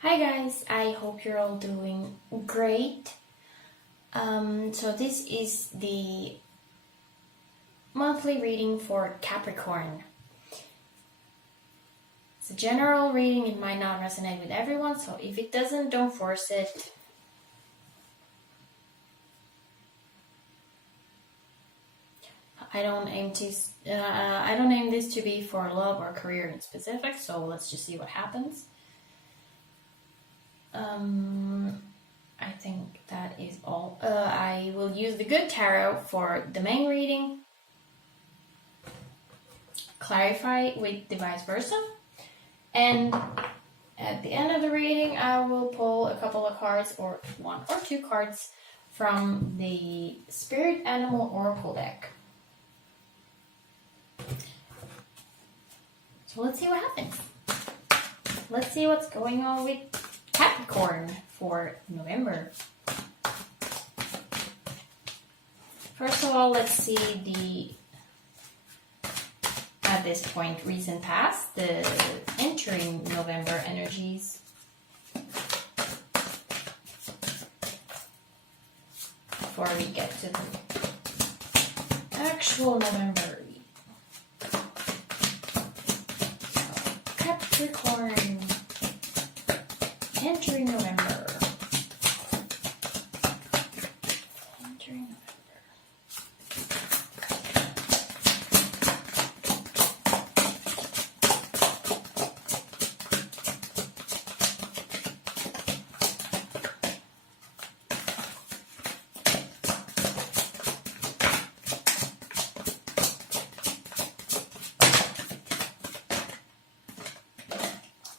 Hi guys, I hope you're all doing great. So this is the monthly reading for Capricorn. It's a general reading, it might not resonate with everyone, so if it doesn't, don't force it. I don't aim this to be for love or career in specific, so let's just see what happens. I think that is all. I will use the good tarot for the main reading, clarify with the vice versa, and at the end of the reading I will pull a couple of cards, or one or two cards, from the Spirit Animal Oracle deck. So let's see what happens. Let's see what's going on with Capricorn for November. First of all, let's see at this point, recent past, the entering November energies. Before we get to the actual November. Capricorn, entering November. Entering November.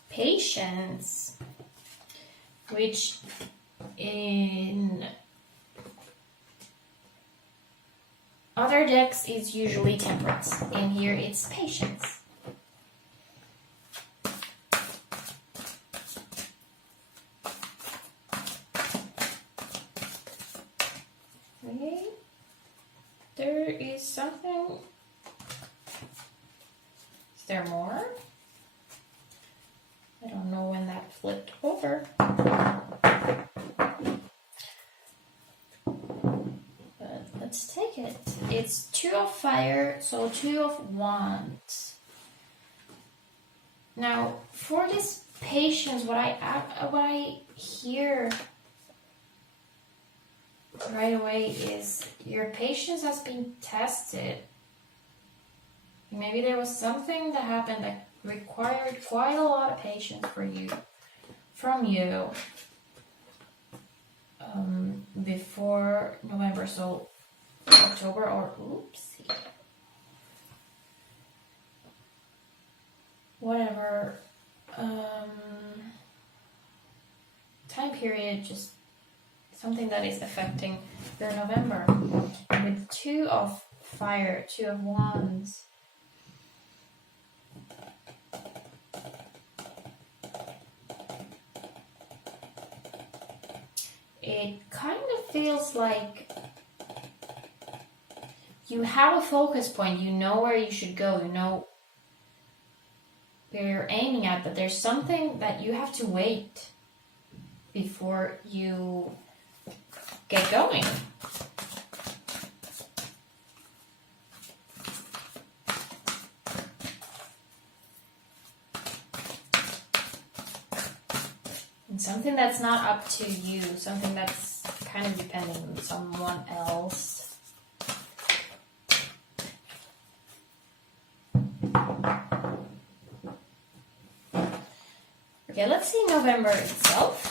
Patience, which in other decks is usually temperance. In here it's patience. Okay. There is something. Is there more? I don't know when that flipped over. But let's take it. It's 2 of fire, so 2 of wands. Now, for this patience, what I hear right away is your patience has been tested. Maybe there was something that happened that required quite a lot of patience from you before November, so October or oopsie, whatever time period, just something that is affecting your November. With 2 of fire, 2 of wands. It kind of feels like you have a focus point, you know where you should go, you know where you're aiming at, but there's something that you have to wait before you get going. Something that's not up to you, something that's kind of depending on someone else. Okay, let's see November itself.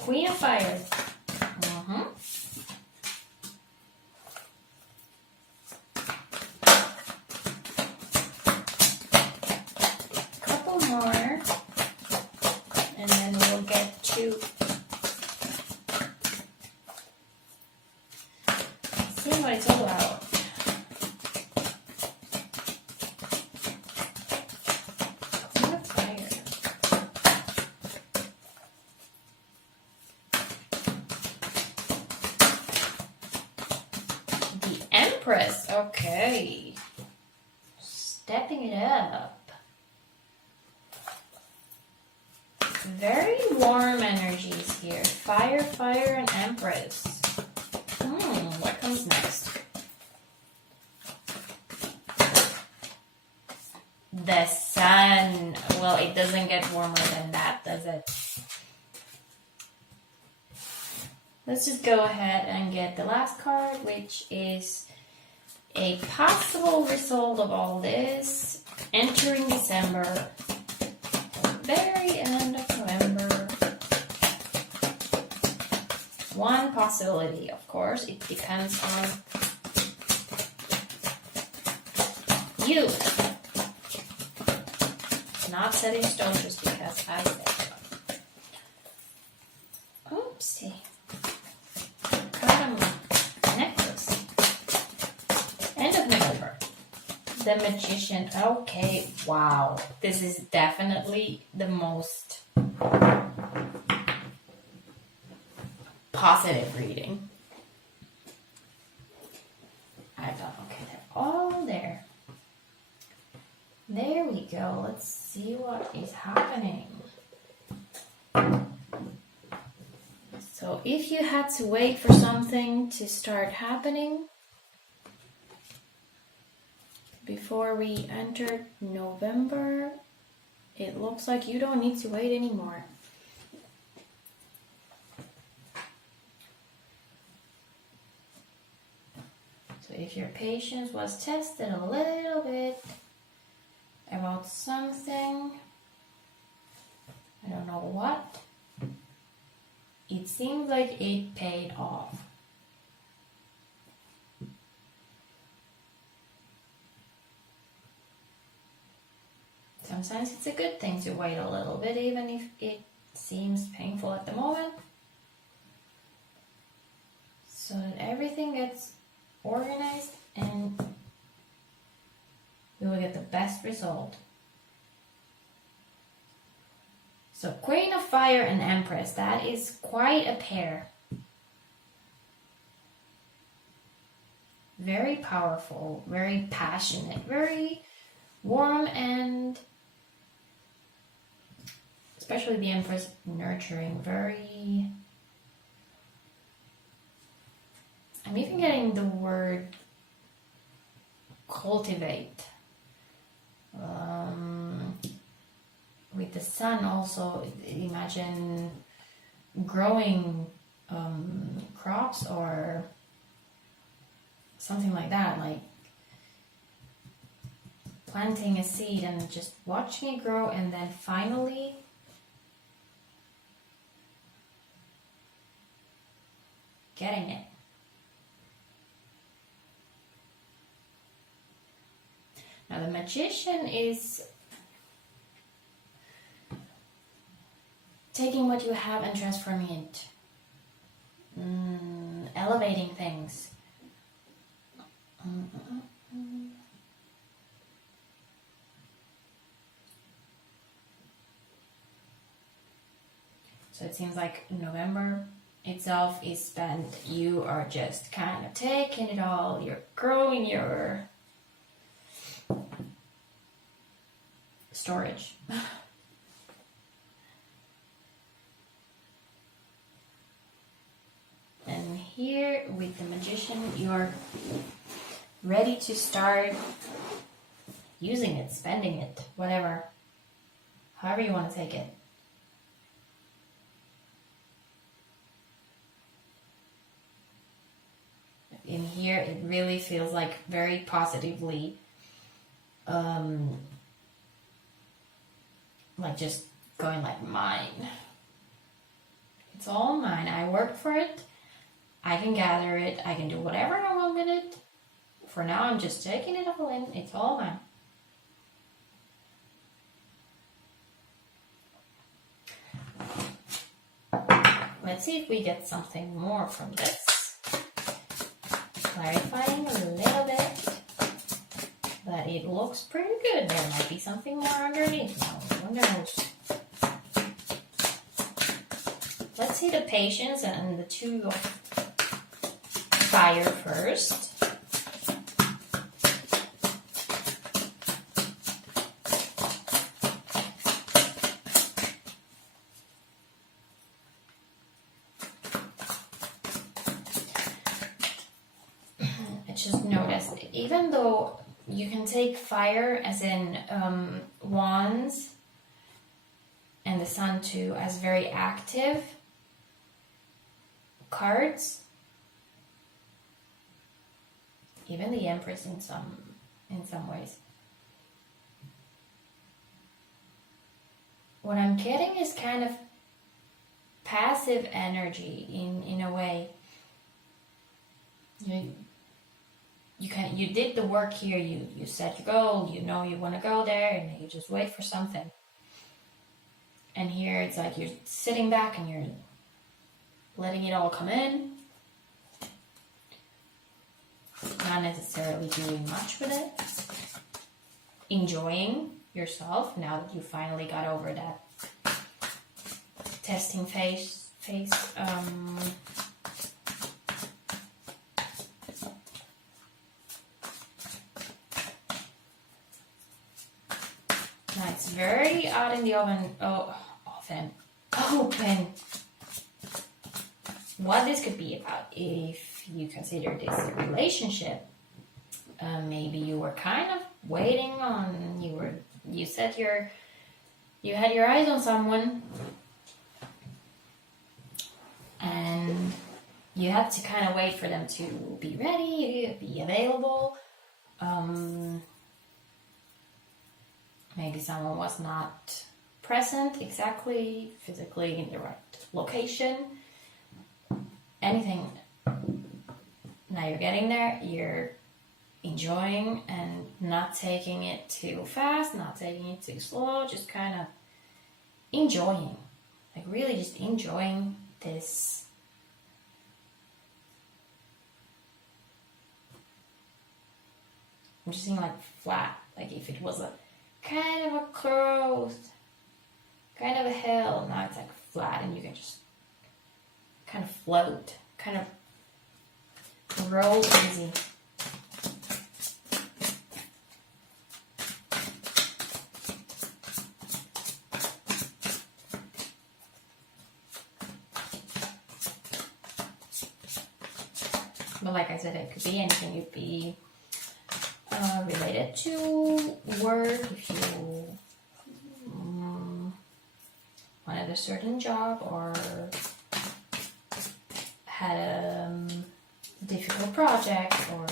Queen of Fire. Couple more, and then we'll get to see what it's all about. Queen of Fire. Empress. Okay. Stepping it up. Very warm energies here. Fire, fire, and Empress. What comes next? The Sun. Well, it doesn't get warmer than that, does it? Let's just go ahead and get the last card, which is a possible result of all this. Entering December, very end of November. One possibility, of course, it depends on you. It's not set in stone just because I said so. Oopsie. Necklace. End of November. The Magician. Okay, wow. This is definitely the most positive reading. I thought, okay, they're all there. There we go. Let's see what is happening. So if you had to wait for something to start happening before we enter November, it looks like you don't need to wait anymore. So if your patience was tested a little bit about something, I don't know what, it seems like it paid off. Sometimes it's a good thing to wait a little bit, even if it seems painful at the moment, so that everything gets organized and we will get the best result. So Queen of Fire and Empress, that is quite a pair. Very powerful, very passionate, very warm, and especially the Empress nurturing, very... I'm even getting the word cultivate. With the Sun also, imagine growing crops or something like that, like planting a seed and just watching it grow and then finally getting it. Now the Magician is taking what you have and transforming it. Elevating things. So it seems like November itself is spent, you are just kind of taking it all, you're growing your storage. And here with the Magician, you're ready to start using it, spending it, whatever, however you want to take it. In here, it really feels like very positively, like just going like mine. It's all mine. I worked for it. I can gather it. I can do whatever I want with it. For now, I'm just taking it all in. It's all mine. Let's see if we get something more from this. Clarifying a little bit, but it looks pretty good. There might be something more underneath now. Who knows? Let's see the Patience and the Two of Fire first. just noticed, even though you can take fire as in wands and the sun too as very active cards, even the Empress in some ways. What I'm getting is kind of passive energy in a way. You did the work here, you set your goal, you know you want to go there, and you just wait for something. And here it's like you're sitting back and you're letting it all come in, not necessarily doing much with it, enjoying yourself now that you finally got over that testing phase. Now it's very out in the open. What this could be about, if you consider this a relationship, maybe you were kind of waiting on, you said you had your eyes on someone, and you had to kind of wait for them to be ready, be available. Maybe someone was not present exactly physically in the right location. Anything. Now you're getting there, you're enjoying and not taking it too fast, not taking it too slow, just kind of enjoying. Like really just enjoying this. I'm just seeing like flat, like if it was a kind of a closed, kind of a hill, now it's like flat and you can just kind of float, kind of roll easy. But like I said, it could be anything. It could be related to work, if you wanted a certain job or had a difficult project, or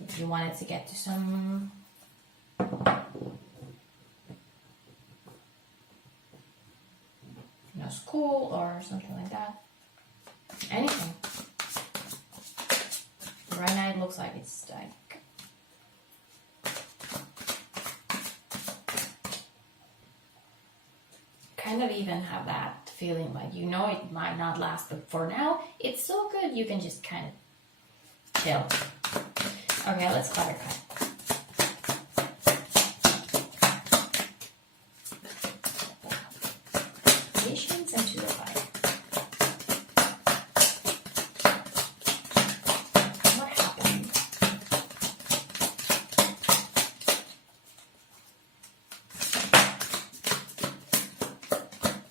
if you wanted to get to some school or something like that. Anything. Right now it looks like it's like kind of even have that feeling like it might not last, but for now it's so good you can just kind of chill. Okay, let's clarify. Patience and to the fire.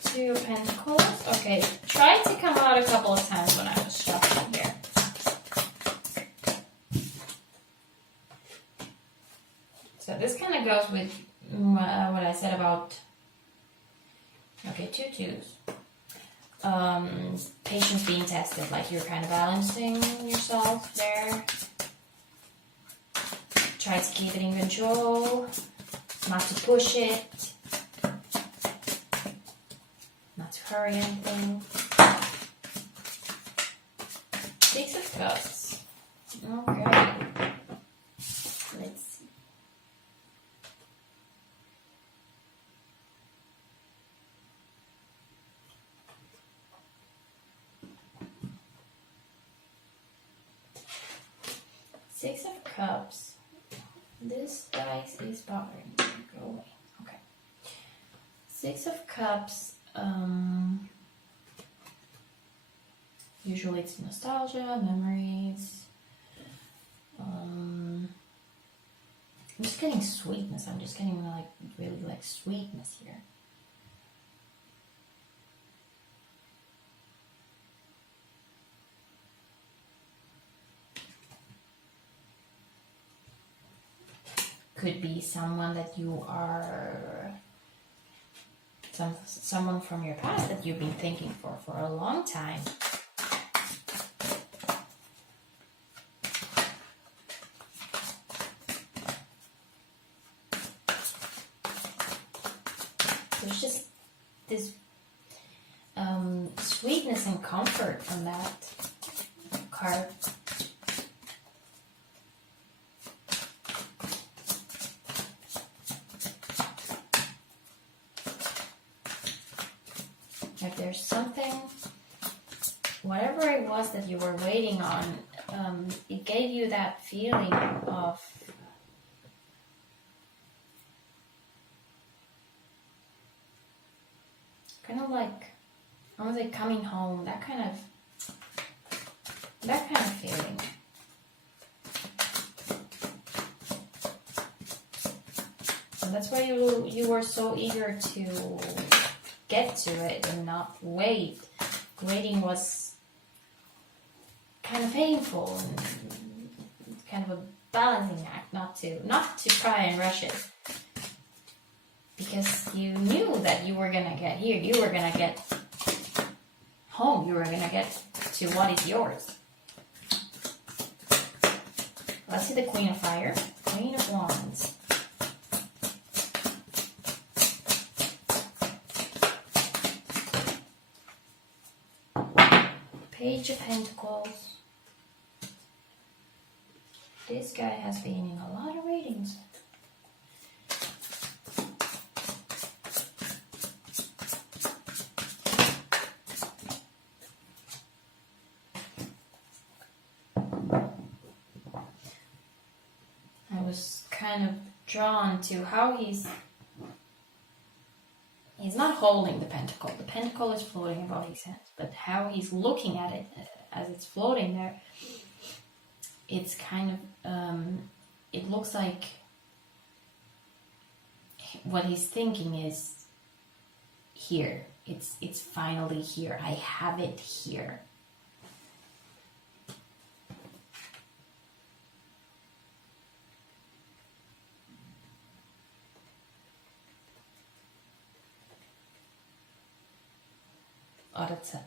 Two of Pentacles. Okay, tried to come out a couple of times when I was shuffling here. So this kind of goes with what I said about, okay, 2 twos. Patience being tested, like you're kind of balancing yourself there. Try to keep it in control, not to push it. Not to hurry anything. 6 of Cups. Okay. Let's see. Six of Cups. This dice is bothering me. Go away. Okay. 6 of Cups. Usually it's nostalgia, memories. I'm just getting sweetness. I'm just getting like really like sweetness here. could be someone that you are, someone from your past that you've been thinking for a long time. There's just this sweetness and comfort from that card. Like there's something, whatever it was that you were waiting on, it gave you that feeling of kind of like, I was like coming home, that kind of feeling. And that's why you were so eager to get to it and not wait. Waiting was kind of painful and kind of a balancing act, not to try and rush it. Because you knew that you were gonna get here, you were gonna get home, you were gonna get to what is yours. Let's see the Queen of Fire, Queen of Wands. Page of Pentacles. This guy has been in a lot of readings. I was kind of drawn to how he's not holding the pentacle. The pentacle is floating above his head, but how he's looking at it as it's floating there, it's kind of, it looks like what he's thinking is here. It's finally here. I have it here.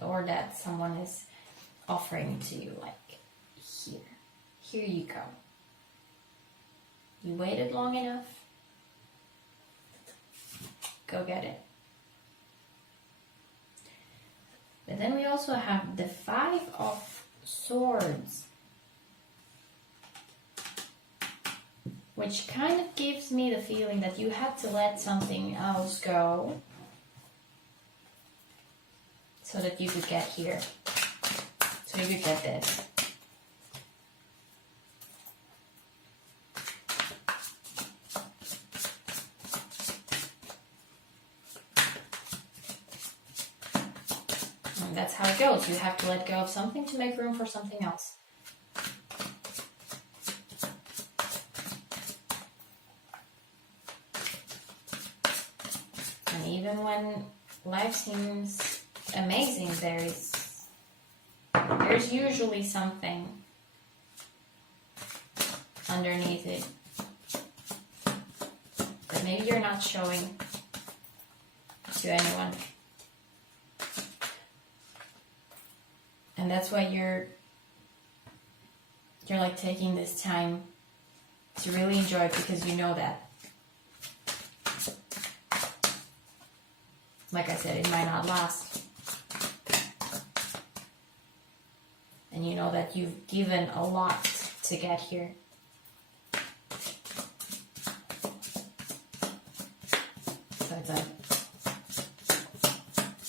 Or that someone is offering to you, like, here you go. You waited long enough. Go get it. But then we also have the Five of Swords, which kind of gives me the feeling that you had to let something else go so that you could get here. So you could get this. And that's how it goes. You have to let go of something to make room for something else. And even when life seems amazing, there's usually something underneath it that maybe you're not showing to anyone. And that's why you're like taking this time to really enjoy it, because you know that, like I said, it might not last. And you know that you've given a lot to get here. So it's like,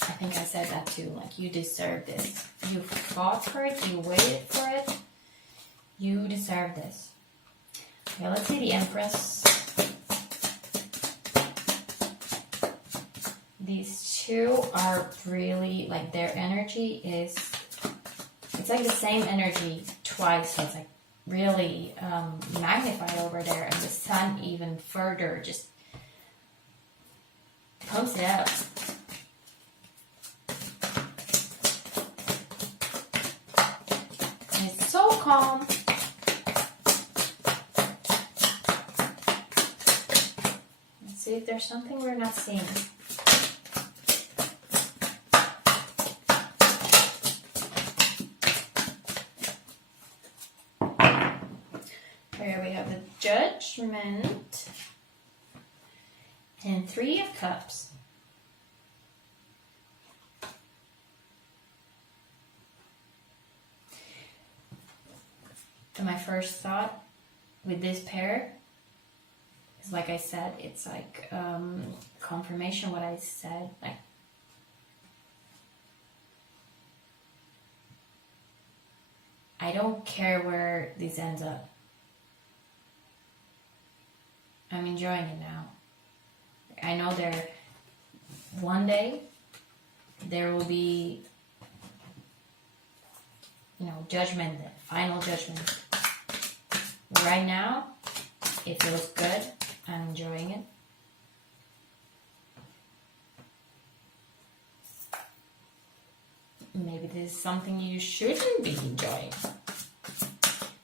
I think I said that too, like, you deserve this. You fought for it, you waited for it, you deserve this. Okay, let's see the Empress. These two are really, like, their energy is, it's like the same energy twice, so it's like really magnified over there, and the sun even further just pumps it out. And it's so calm. see if there's something we're not seeing. Here we have the Judgment and 3 of Cups. And my first thought with this pair is, like I said, it's like confirmation what I said. Like, I don't care where this ends up. I'm enjoying it now. I know one day there will be, judgment, final judgment. Right now, it feels good. I'm enjoying it. Maybe this is something you shouldn't be enjoying.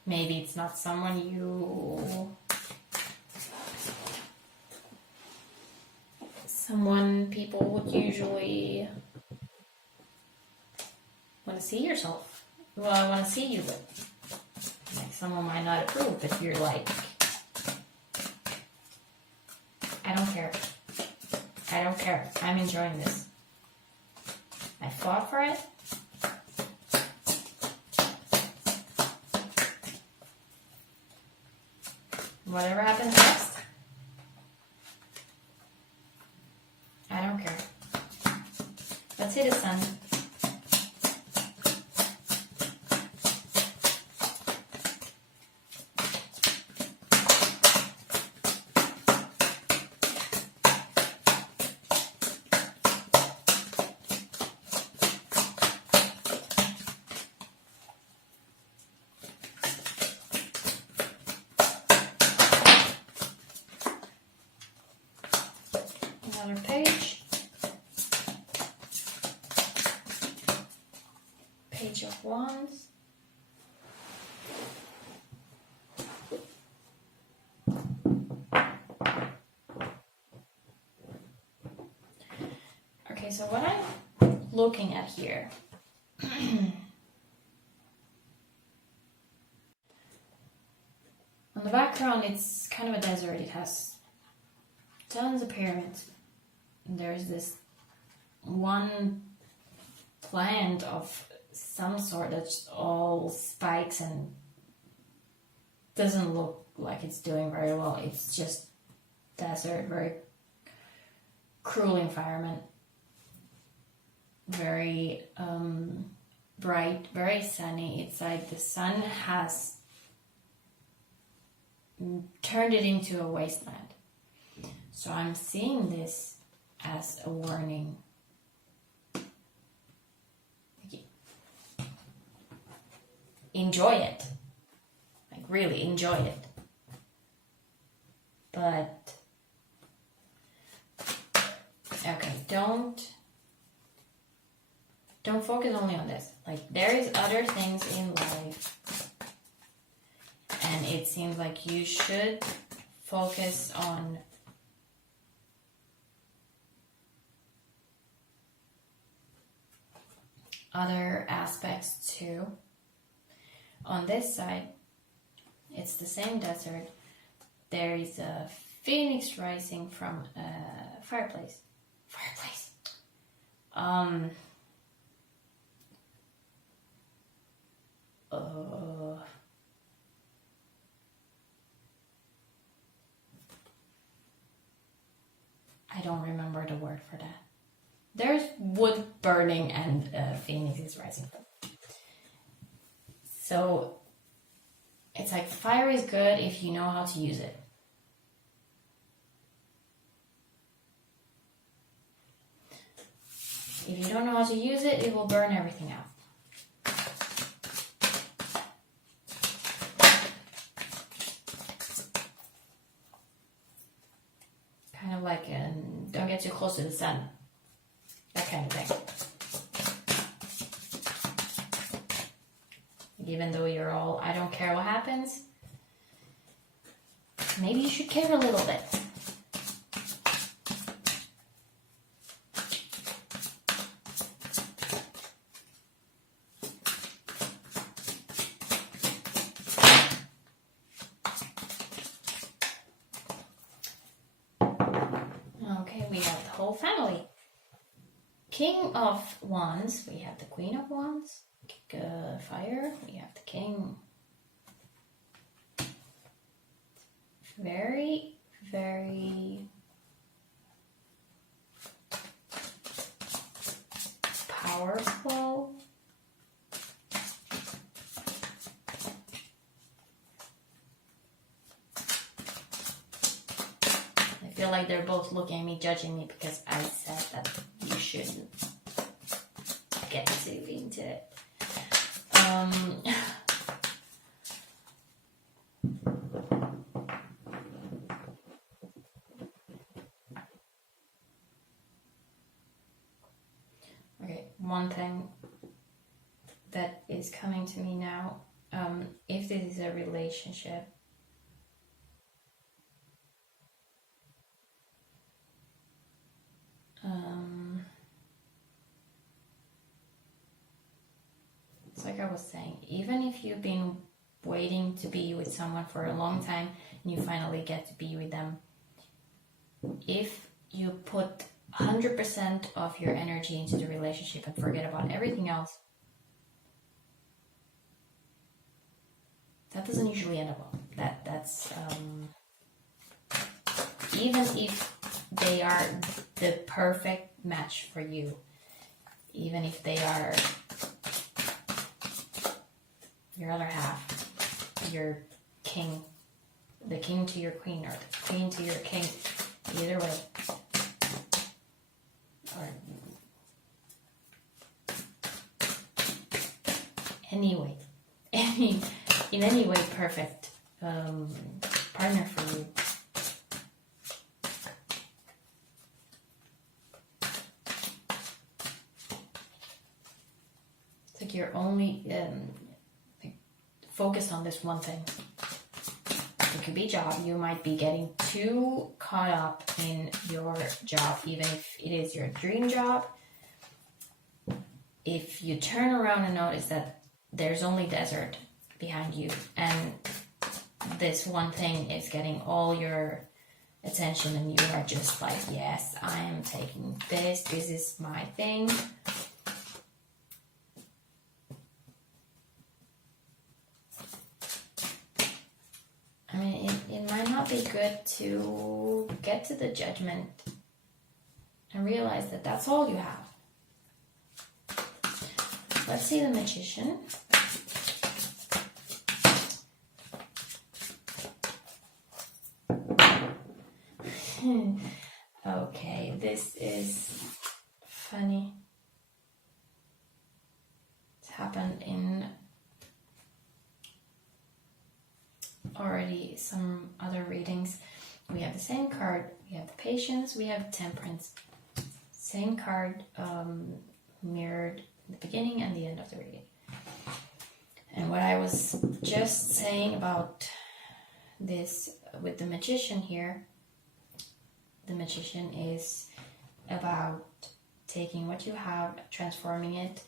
Maybe it's not someone people would usually want to see yourself. Well, I want to see you with. Like, someone might not approve, but you're like, I don't care. I don't care. I'm enjoying this. I fought for it. Whatever happens next, I don't care. Let's hit the sun. Another page. Page of Wands. Okay, so what I'm looking at here. On the background, it's kind of a desert. It has tons of pyramids. There's this one plant of some sort that's all spikes and doesn't look like it's doing very well. It's just desert, very cruel environment, very bright, very sunny. It's like the sun has turned it into a wasteland. So I'm seeing this as a warning. Enjoy it. Like, really enjoy it. But, okay, don't focus only on this. Like, there is other things in life. And it seems like you should focus on other aspects too. On this side, it's the same desert. There is a phoenix rising from a fireplace. I don't remember the word for that. There's wood burning and phoenix is rising. So it's like fire is good if you know how to use it. If you don't know how to use it, it will burn everything out. Kind of like don't get too close to the sun. That kind of thing. Even though you're all, I don't care what happens, maybe you should care a little bit. whole family. King of Wands, we have the Queen of Wands. Fire, we have the King. Very, very powerful. I feel like they're both looking at me, judging me, because I said that you shouldn't get too into it. Okay, one thing that is coming to me now, if this is a relationship, it's like I was saying, even if you've been waiting to be with someone for a long time and you finally get to be with them, if you put 100% of your energy into the relationship and forget about everything else, that doesn't usually end up well. That's even if they are the perfect match for you, even if they are your other half, your king, the king to your queen, or the queen to your king, either way. Or anyway, in any way perfect partner for you. It's like you're only focused on this one thing. It could be job. You might be getting too caught up in your job, even if it is your dream job. If you turn around and notice that there's only desert behind you and this one thing is getting all your attention and you are just like, yes, I am taking this is my thing. I mean, it might not be good to get to the judgment and realize that that's all you have. Let's see the Magician. Okay, this is funny. It's happened in already some other readings. We have the same card. We have the Patience. We have Temperance. Same card mirrored in the beginning and the end of the reading. And what I was just saying about this with the Magician here, the Magician is about taking what you have, transforming it,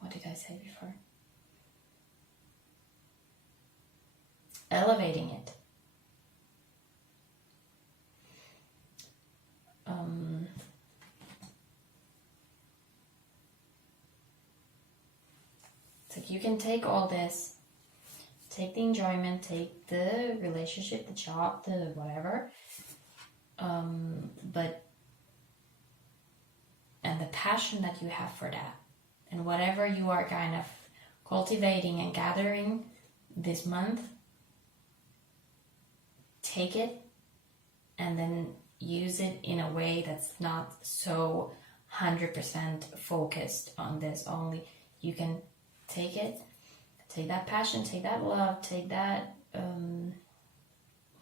what did I say before? Elevating it. It's like you can take all this, take the enjoyment, take the relationship, the job, the whatever, but and the passion that you have for that, and whatever you are kind of cultivating and gathering this month, take it and then use it in a way that's not so 100% focused on this only. You can take it, take that passion, take that love, take that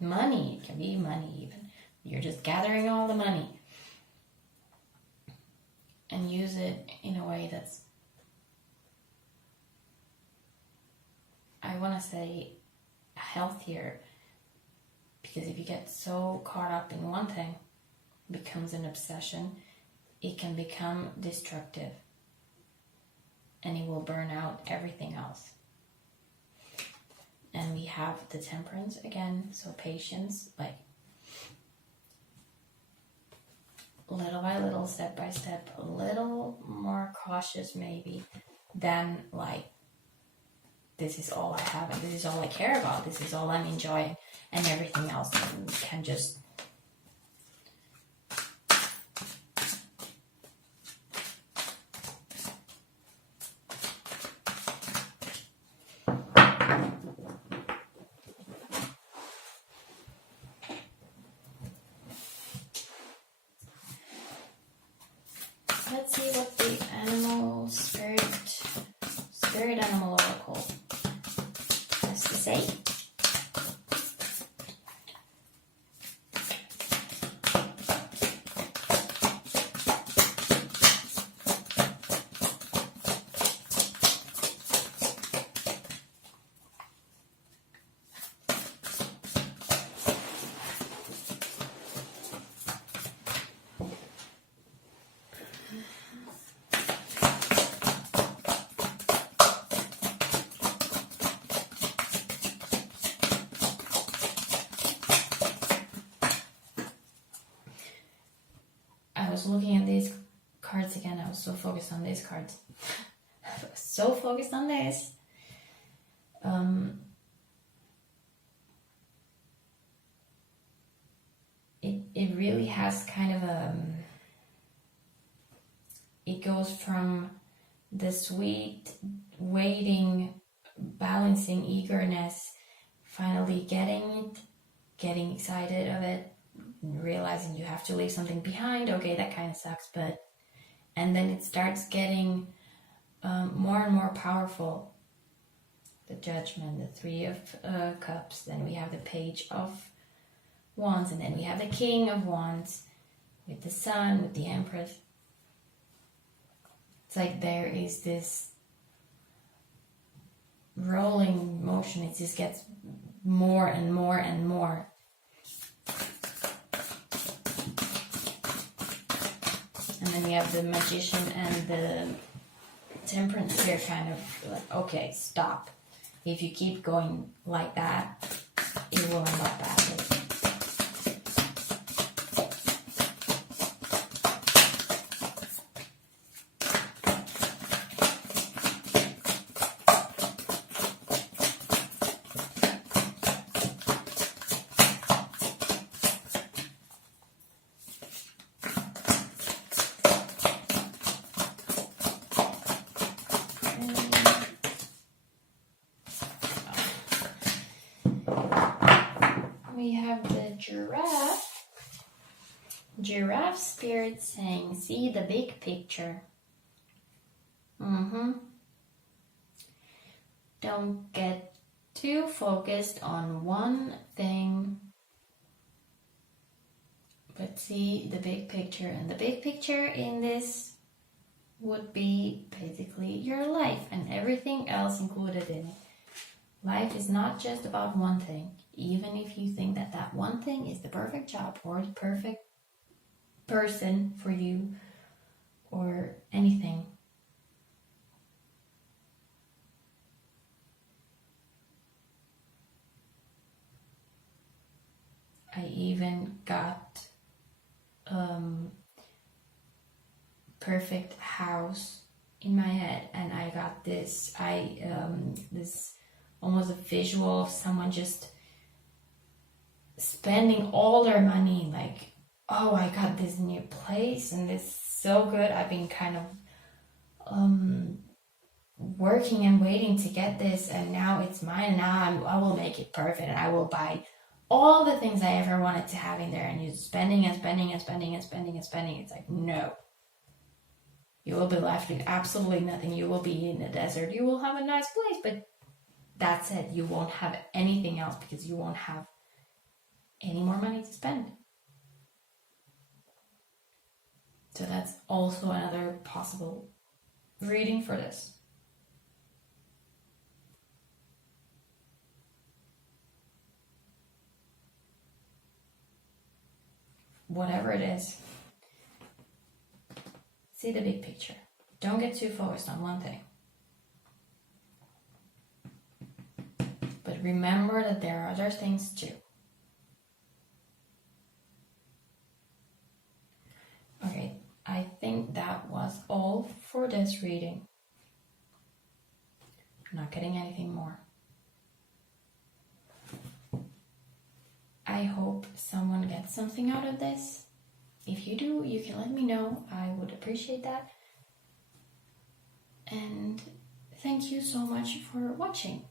money. It can be money even. You're just gathering all the money and use it in a way that's, I want to say, healthier. Because if you get so caught up in one thing, it becomes an obsession, it can become destructive. And it will burn out everything else. And we have the Temperance again, so patience, like little by little, step by step, a little more cautious maybe than like, this is all I have and this is all I care about, this is all I'm enjoying, and everything else can just let's see what the animal spirit animal oracle has to say. I was looking at these cards again. I was so focused on these cards. I was so focused on this. It really has kind of it goes from the sweet, waiting, balancing eagerness, finally getting it, getting excited of it, realizing you have to leave something behind. Okay, that kind of sucks, but and then it starts getting more and more powerful. The Judgment, the Three of Cups, then we have the Page of Wands, and then we have the King of Wands with the Sun, with the Empress. It's like there is this rolling motion. It just gets more and more and more. And then we have the Magician and the Temperance here, kind of like, okay, stop. If you keep going like that, it will end up badly. We have the Giraffe. Giraffe spirit saying, see the big picture. Don't get too focused on one thing, but see the big picture. And the big picture in this would be basically your life and everything else included in it. Life is not just about one thing. Even if you think that that one thing is the perfect job or the perfect person for you or anything. I even got perfect house in my head, and I got this this almost a visual of someone just spending all their money, like, oh, I got this new place and it's so good. I've been kind of working and waiting to get this, and now it's mine, and now I will make it perfect, and I will buy all the things I ever wanted to have in there. And you're spending and spending and spending and spending and spending. It's like, no. You will be left with absolutely nothing. You will be in the desert. You will have a nice place, but that's it. You won't have anything else because you won't have any more money to spend. So that's also another possible reading for this. Whatever it is, see the big picture. Don't get too focused on one thing, but But remember that there are other things too. Okay, I think that was all for this reading. I'm not getting anything more. I hope someone gets something out of this. If you do, you can let me know. I would appreciate that. And thank you so much for watching.